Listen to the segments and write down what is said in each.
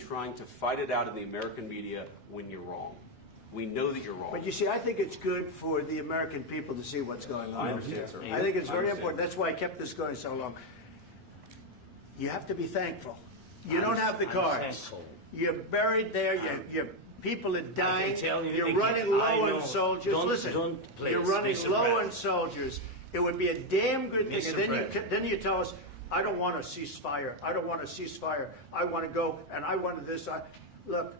trying to fight it out in the American media when you're wrong. We know that you're wrong. But you see, I think it's good for the American people to see what's going on. I understand, sir. I think it's very important. That's why I kept this going so long. You have to be thankful. You don't have the cards. You're buried there. Your people are dying. You're running low on soldiers. Listen, you're running low on soldiers. It would be a damn good thing. And then you tell us, I don't want a ceasefire. I don't want a ceasefire. I want to go and I want this. Look,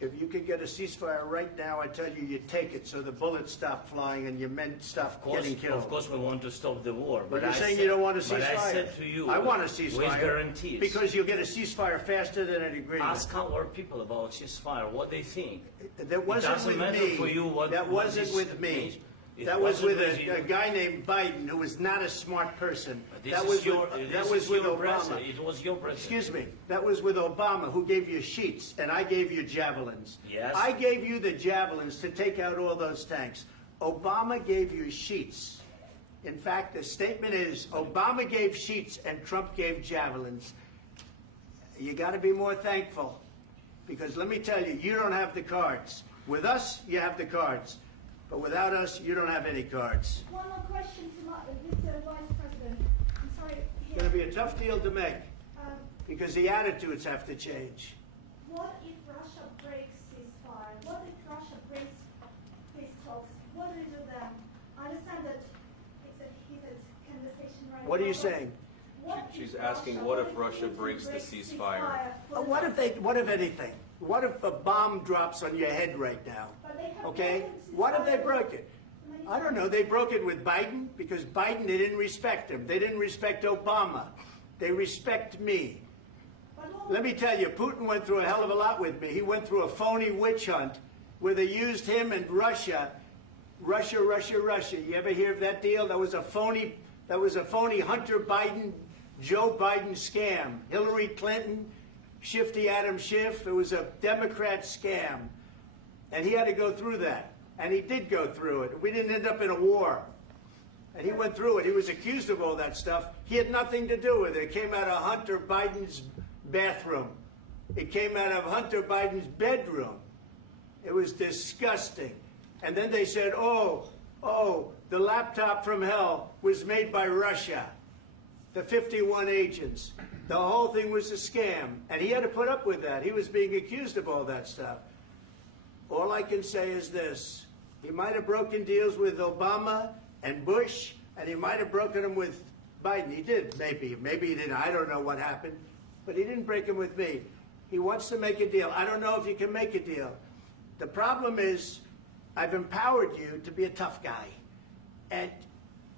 if you could get a ceasefire right now, I tell you, you take it so the bullets stop flying and your men stop getting killed. Of course, we want to stop the war. But you're saying you don't want a ceasefire. But I said to you, I want a ceasefire. With guarantees. Because you'll get a ceasefire faster than an agreement. Ask our people about ceasefire, what they think. That wasn't with me. For you what that wasn't with me. That was with a guy named Biden, who was not a smart person. That was with Obama. It was your president. Excuse me. That was with Obama, who gave you sheets, and I gave you javelins. Yes. I gave you the javelins to take out all those tanks. Obama gave you sheets. In fact, the statement is Obama gave sheets and Trump gave javelins. You got to be more thankful, because let me tell you, you don't have the cards. With us, you have the cards. But without us, you don't have any cards. One more question to Mr. Vice President. I'm sorry. It's going to be a tough deal to make because the attitudes have to change. What if Russia breaks ceasefire? What if Russia breaks peace talks? What do we do then? I understand that it's a heated conversation right now. What are you saying? She's asking, what if Russia breaks the ceasefire? What if anything? What if a bomb drops on your head right now? Okay? What if they broke it? I don't know. They broke it with Biden because Biden, they didn't respect him. They didn't respect Obama. They respect me. Let me tell you, Putin went through a hell of a lot with me. He went through a phony witch hunt where they used him and Russia. Russia. You ever hear of that deal? That was a phony Hunter Biden, Joe Biden scam. Hillary Clinton, Shifty Adam Schiff. It was a Democrat scam. And he had to go through that. And he did go through it. We didn't end up in a war. And he went through it. He was accused of all that stuff. He had nothing to do with it. It came out of Hunter Biden's bathroom. It came out of Hunter Biden's bedroom. It was disgusting. And then they said, oh, the laptop from hell was made by Russia. The 51 agents. The whole thing was a scam. And he had to put up with that. He was being accused of all that stuff. All I can say is this. He might have broken deals with Obama and Bush, and he might have broken them with Biden. He did, maybe. Maybe he didn't. I don't know what happened. But he didn't break them with me. He wants to make a deal. I don't know if you can make a deal. The problem is I've empowered you to be a tough guy. And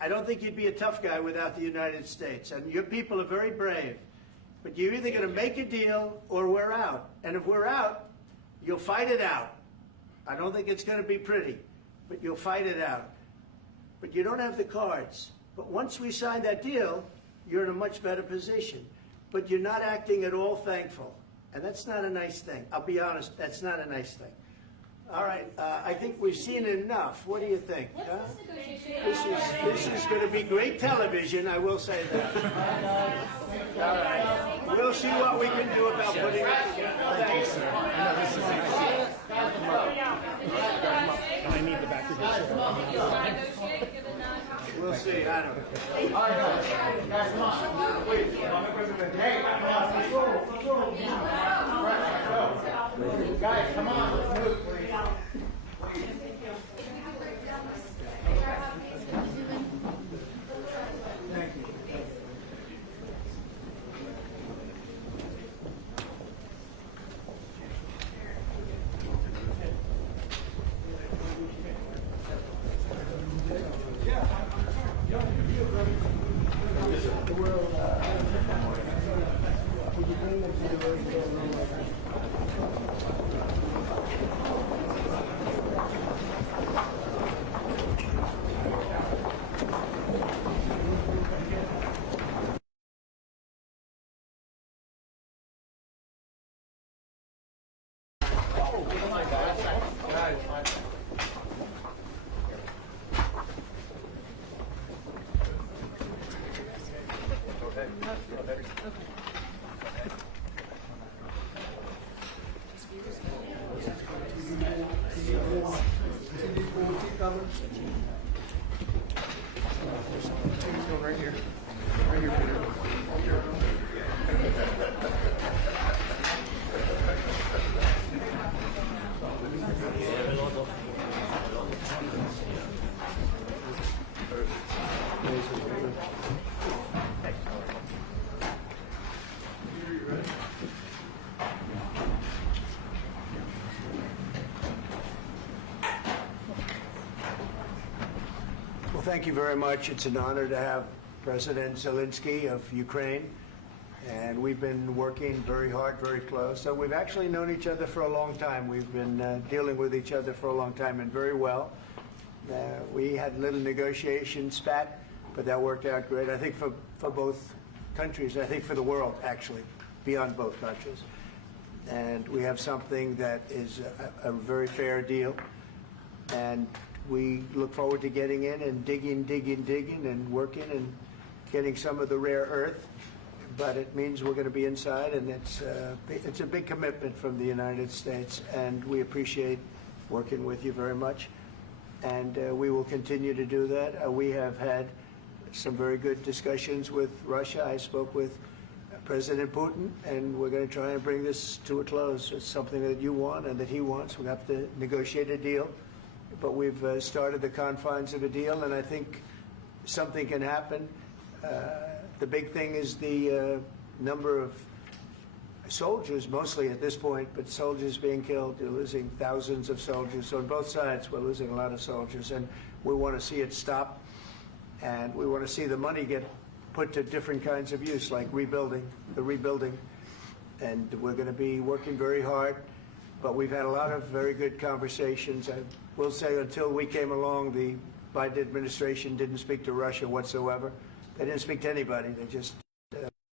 I don't think you'd be a tough guy without the United States. And your people are very brave. But you're either going to make a deal or we're out. And if we're out, you'll fight it out. I don't think it's going to be pretty, but you'll fight it out. But you don't have the cards. But once we sign that deal, you're in a much better position. But you're not acting at all thankful. And that's not a nice thing. I'll be honest, that's not a nice thing. All right, I think we've seen enough. What do you think? Huh? This is going to be great television, I will say that. All right. We'll see what we can do about putting it together. Thanks. I need the back of the We'll see. I don't know. All right, guys, come on. Wait, hey, guys, come on. Let's move, please. Thank you. Well, thank you very much. It's an honor to have President Zelensky of Ukraine, and we've been working very hard, very close. So we've actually known each other for a long time. We've been dealing with each other for a long time, and very well. We had a little negotiation spat, but that worked out great. I think for both countries, I think for the world, actually, beyond both countries. And we have something that is a very fair deal. And we look forward to getting in and digging and working and getting some of the rare earth. But it means we're going to be inside, and it's a big commitment from the United States, and we appreciate working with you very much. And we will continue to do that. We have had some very good discussions with Russia. I spoke with President Putin, and we're going to try and bring this to a close. It's something that you want and that he wants. We have to negotiate a deal. But we've started the confines of a deal, and I think something can happen. The big thing is the number of soldiers, mostly at this point, but soldiers being killed. They're losing thousands of soldiers. So on both sides, we're losing a lot of soldiers, and we want to see it stop. And we want to see the money get put to different kinds of use, like rebuilding. And we're going to be working very hard. But we've had a lot of very good conversations. I will say until we came along, the Biden administration didn't speak to Russia whatsoever. They didn't speak to anybody. They just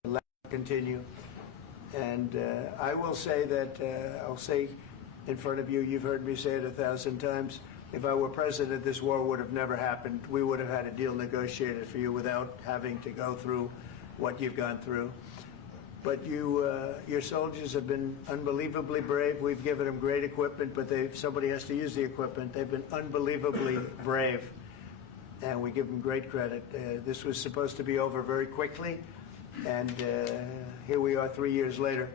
let it continue. And I will say that, I'll say in front of you, you've heard me say it 1,000 times, if I were president, this war would have never happened. We would have had a deal negotiated for you without having to go through what you've gone through. But your soldiers have been unbelievably brave. We've given them great equipment, but somebody has to use the equipment. They've been unbelievably brave, and we give them great credit. This was supposed to be over very quickly, and here we are 3 years later.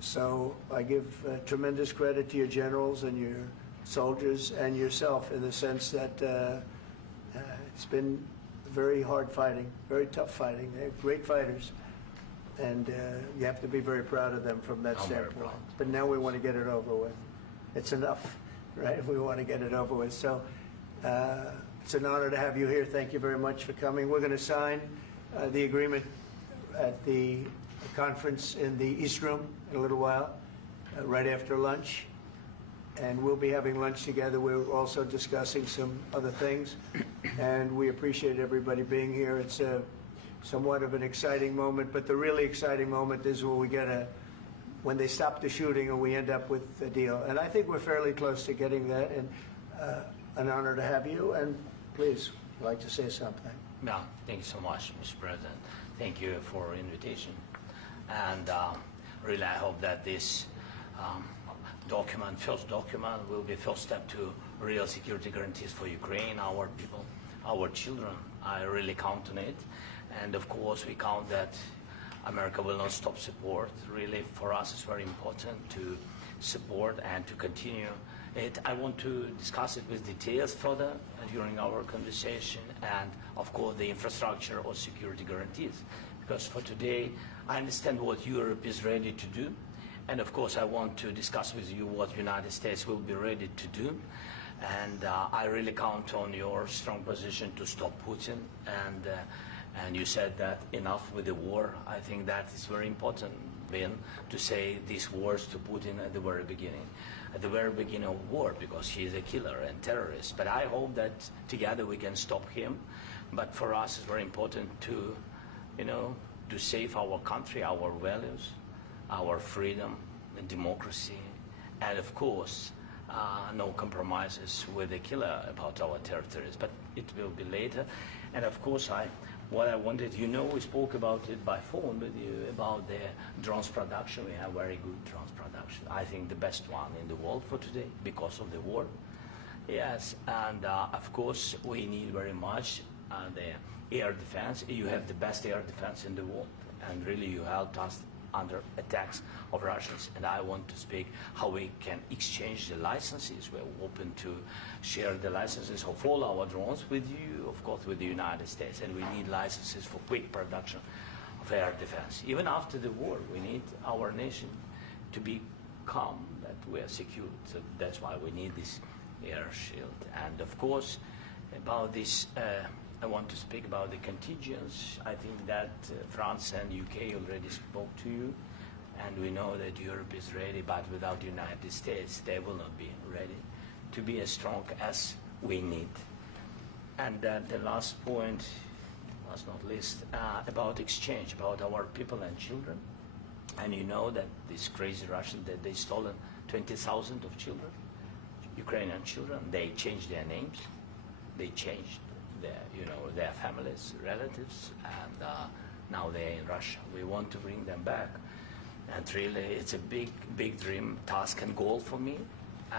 So I give tremendous credit to your generals and your soldiers and yourself in the sense that it's been very hard fighting, very tough fighting. They're great fighters. And you have to be very proud of them from that standpoint. But now we want to get it over with. It's enough, right? We want to get it over with. So it's an honor to have you here. Thank you very much for coming. We're going to sign the agreement at the conference in the East Room in a little while, right after lunch. And we'll be having lunch together. We're also discussing some other things. And we appreciate everybody being here. It's somewhat of an exciting moment, but the really exciting moment is when they stop the shooting and we end up with a deal. And I think we're fairly close to getting that, and an honor to have you. And please, I'd like to say something. Yeah, thank you so much, Mr. President. Thank you for invitation. And really, I hope that this first document, will be first step to real security guarantees for Ukraine, our people, our children. I really count on it. And of course, we count that America will not stop support. Really, for us, it's very important to support and to continue it. I want to discuss it with details further during our conversation, and of course, the infrastructure or security guarantees. Because for today, I understand what Europe is ready to do, and of course, I want to discuss with you what United States will be ready to do. And I really count on your strong position to stop Putin. And you said that enough with the war. I think that is very important, Ben, to say these words to Putin at the very beginning of war, because he is a killer and terrorist. But I hope that together we can stop him. But for us, it's very important to, to save our country, our values, our freedom and democracy, and of course, no compromises with the killer about our territories. But it will be later. And of course, what I wanted, we spoke about it by phone with you about the drones production. We have very good drones production. I think the best one in the world for today because of the war. Yes, and of course we need very much the air defense. You have the best air defense in the world, and really you helped us under attacks of Russians. And I want to speak how we can exchange the licenses. We're open to share the licenses of all our drones with you, of course, with the United States. And we need licenses for quick production of air defense. Even after the war, we need our nation to be calm, that we are secure. So that's why we need this air shield. And of course, About this, I want to speak about the contingents. I think that France and UK already spoke to you, and we know that Europe is ready, but without the United States, they will not be ready to be as strong as we need. And the last point, last not least, about exchange, about our people and children. And you know that these crazy Russians, that they stolen 20,000 of children, Ukrainian children. They changed their names, they changed their families, relatives, and now they're in Russia. We want to bring them back, and really, it's a big dream, task, and goal for me,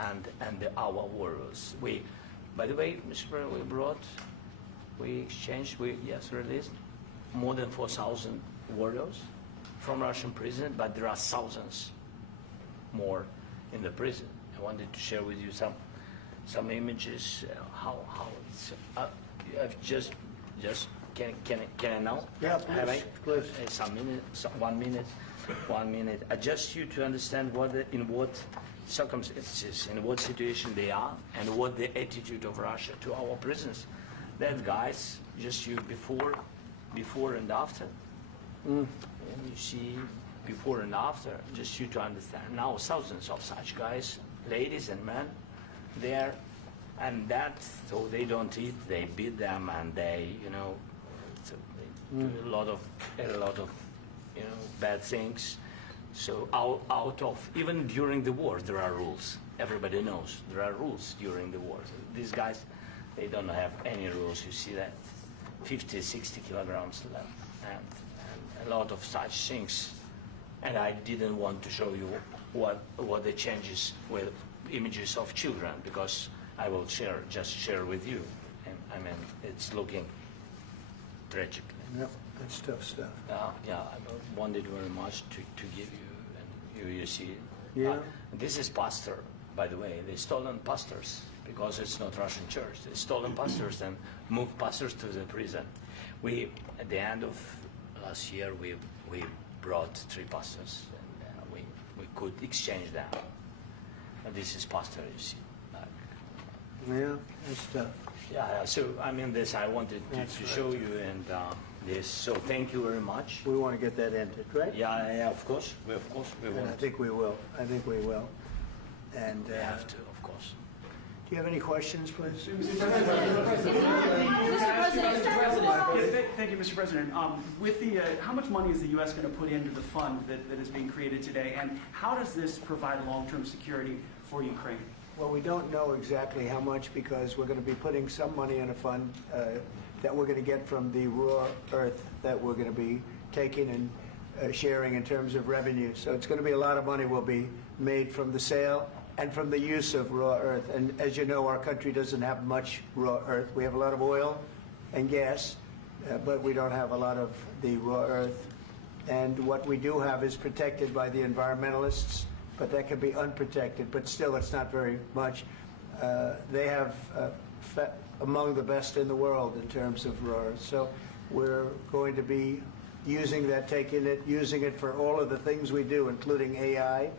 and our warriors. By the way, Mr. President, we exchanged, released more than 4,000 warriors from Russian prison, but there are thousands more in the prison. I wanted to share with you some images. How it's can I now? Yeah, Have I? please. Some minute, 1 minute, 1 minute. Just you to understand in what circumstances, in what situation they are, and what the attitude of Russia to our prisoners. That guys, just you before and after. And you see before and after, just you to understand. Now thousands of such guys, ladies and men, there, and that, so they don't eat, they beat them, and they, they do a lot of, bad things. So out of, even during the war, there are rules. Everybody knows there are rules during the war. These guys, they don't have any rules. You see that 50, 60 kilograms left, and a lot of such things. And I didn't want to show you what the changes with images of children, because I will just share with you. And I mean, it's looking tragic. Yep, that's tough stuff. Yeah, I wanted very much to give you, and you see. Yeah. This is pastor, by the way. They stolen pastors because it's not Russian church. They stolen pastors and moved pastors to the prison. We, at the end of last year, we brought 3 pastors, and we could exchange them. And this is pastor, you see. Yeah, that's tough. Yeah, so I mean, this I wanted to show you, and this. So thank you very much. We want to get that ended, right? Yeah, of course. We And want. I think we will. I think we will. And We have to, of course. do you have any questions, please? Thank you, Mr. President. With the, how much money is the U.S. going to put into the fund that is being created today, and how does this provide long-term security for Ukraine? Well, we don't know exactly how much, because we're going to be putting some money in a fund that we're going to get from the raw earth that we're going to be taking and sharing in terms of revenue. So it's going to be a lot of money will be made from the sale and from the use of raw earth. And as you know, our country doesn't have much raw earth. We have a lot of oil and gas, but we don't have a lot of the raw earth. And what we do have is protected by the environmentalists, but that can be unprotected, but still it's not very much. They have among the best in the world in terms of raw earth. So we're going to be using that, using it for all of the things we do, including AI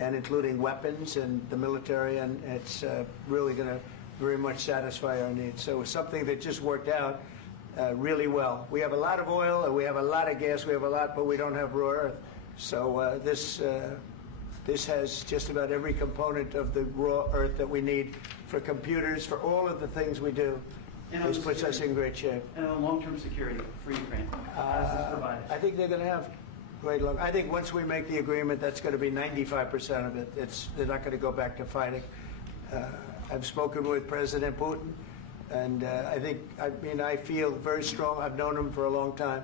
and including weapons and the military, and it's really going to very much satisfy our needs. So it's something that just worked out really well. We have a lot of oil, and we have a lot of gas, we have a lot, but we don't have raw earth. So this has just about every component of the raw earth that we need for computers, for all of the things we do. This puts us in great shape. And on long-term security for Ukraine, how does this provide? I think they're going to have great luck. I think once we make the agreement, that's going to be 95% of it. They're not going to go back to fighting. I've spoken with President Putin, and I feel very strong. I've known him for a long time,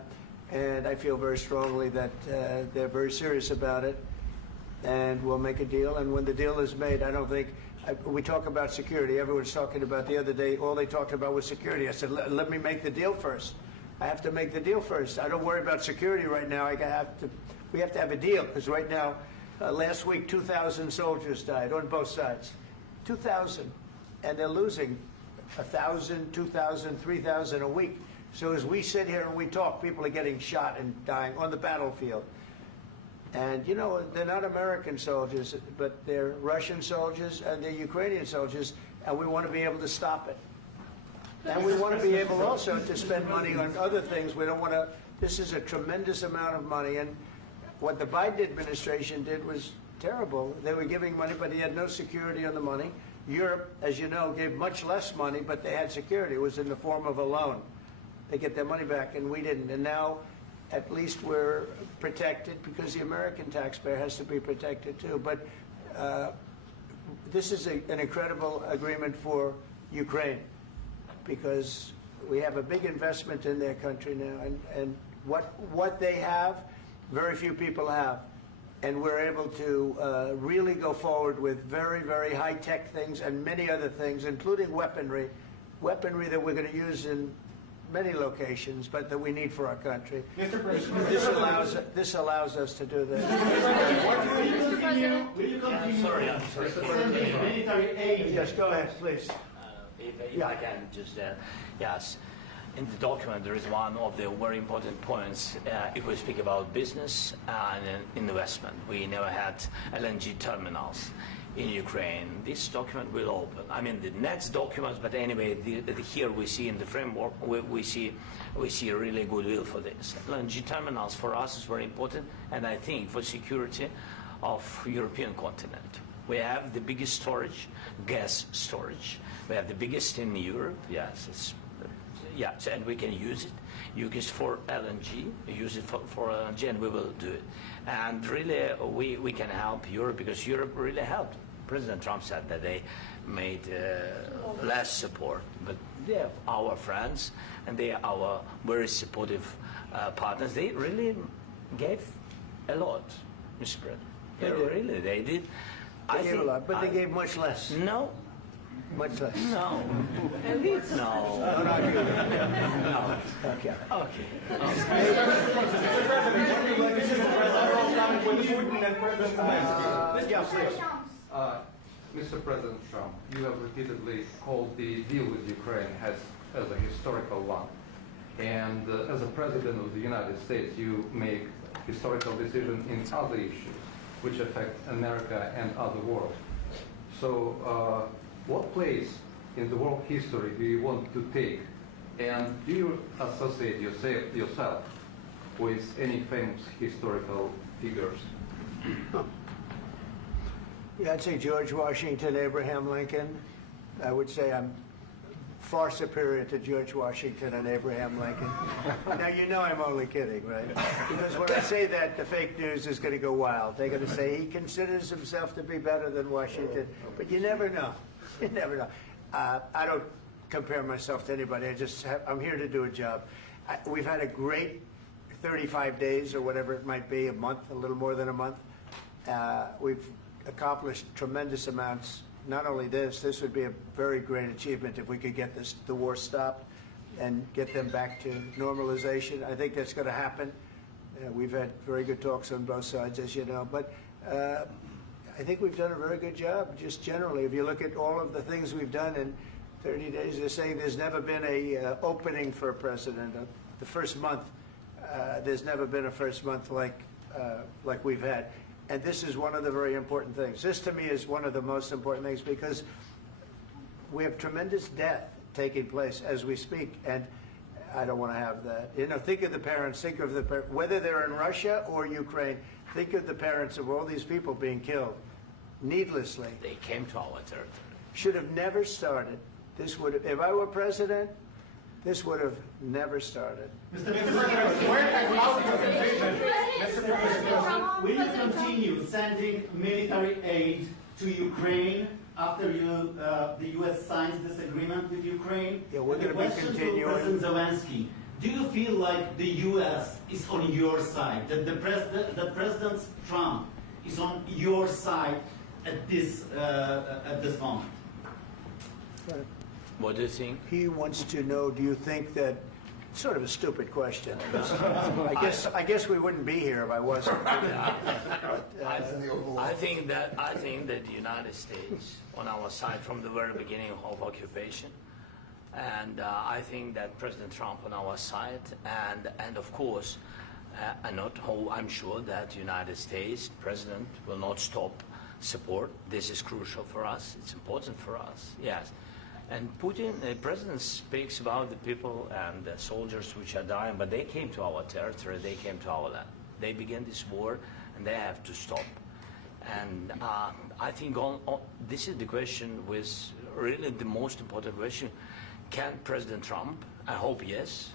and I feel very strongly that they're very serious about it, and we'll make a deal. And when the deal is made, I don't think we talk about security. Everyone's talking about the other day. All they talked about was security. I said, let me make the deal first. I have to make the deal first. I don't worry about security right now. We have to have a deal, because right now, last week, 2,000 soldiers died on both sides. 2,000, and they're losing 1,000, 2,000, 3,000 a week. So as we sit here and we talk, people are getting shot and dying on the battlefield. And, you know, they're not American soldiers, but they're Russian soldiers and they're Ukrainian soldiers, and we want to be able to stop it. And we want to be able also to spend money on other things. We don't want to, this is a tremendous amount of money. And what the Biden administration did was terrible. They were giving money, but he had no security on the money. Europe, as you know, gave much less money, but they had security. It was in the form of a loan. They get their money back, and we didn't. And now, at least we're protected because the American taxpayer has to be protected too. But this is an incredible agreement for Ukraine because we have a big investment in their country now, and what they have, very few people have. And we're able to really go forward with very, very high-tech things and many other things, including weaponry that we're going to use in many locations, but that we need for our country. Mr. President, This allows us to do that. will you continue Sorry. sending military aid? Yes, go ahead, please. If I can just, yes. In the document, there is one of the very important points. If we speak about business and investment, we never had LNG terminals in Ukraine. This document will open. I mean, the next documents, but anyway, here we see in the framework, we see really goodwill for this. LNG terminals for us is very important, and I think for security of European continent. We have the biggest storage, gas storage. We have the biggest in Europe. Yes, yes, and we can use it. Use it for LNG. Use it for LNG, and we will do it. And really, we can help Europe because Europe really helped. President Trump said that they made less support, but they are our friends and they are our very supportive partners. They really gave a lot, Mr. President. They did. They gave a lot, but they gave much less. No. Much less. No. No. No. Okay. Okay. Mr. President Trump, you have repeatedly called the deal with Ukraine as a historical one. And as a President of the United States, you make historical decisions in other issues which affect America and other world. So what place in the world history do you want to take? And do you associate yourself with any famous historical figures? Yeah, I'd say George Washington, Abraham Lincoln. I would say I'm far superior to George Washington and Abraham Lincoln. Now, you know I'm only kidding, right? Because when I say that, the fake news is going to go wild. They're going to say he considers himself to be better than Washington. But you never know. You never know. I don't compare myself to anybody. I'm here to do a job. We've had a great 35 days or whatever it might be, a month, a little more than a month. We've accomplished tremendous amounts. Not only this would be a very great achievement if we could get the war stopped and get them back to normalization. I think that's going to happen. We've had very good talks on both sides, as you know. But I think we've done a very good job, just generally. If you look at all of the things we've done in 30 days, they're saying there's never been a opening for a president. The first month, there's never been a first month like we've had. And this is one of the very important things. This, to me, is one of the most important things because we have tremendous death taking place as we speak, and I don't want to have that. You know, think of the parents, whether they're in Russia or Ukraine, think of the parents of all these people being killed needlessly. They came to our territory. Should have never started. This would have, if I were president, this would have never started. Mr. President, will you continue sending military aid to Ukraine after the U.S. signs this agreement with Ukraine? Yeah, we're going to be continuing. To President Zelensky, do you feel like the U.S. is on your side, that President Trump is on your side at this moment? What do you think? He wants to know, do you think that, sort of a stupid question. I guess we wouldn't be here if I wasn't. I think that the United States on our side from the very beginning of occupation, and I think that President Trump on our side, and of course, I'm sure that the United States President will not stop support. This is crucial for us. It's important for us. Yes. And Putin, the president speaks about the people and the soldiers which are dying, but they came to our territory, they came to our land. They began this war, and they have to stop. And I think this is the question, with really the most important question. Can President Trump, I hope yes,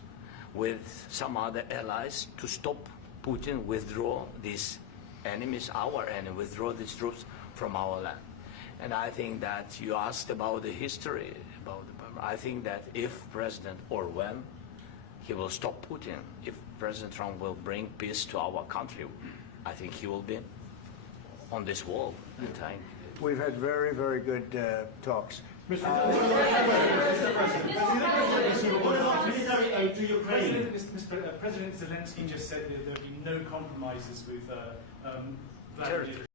with some other allies, to stop Putin, withdraw these enemies, our enemy, withdraw these troops from our land? And I think that you asked about the history, I think that if President, or when, he will stop Putin, if President Trump will bring peace to our country, I think he will be on this wall in time. We've had very, very good talks. What about military aid to Ukraine? President Zelensky just said that there would be no compromises with Vladimir.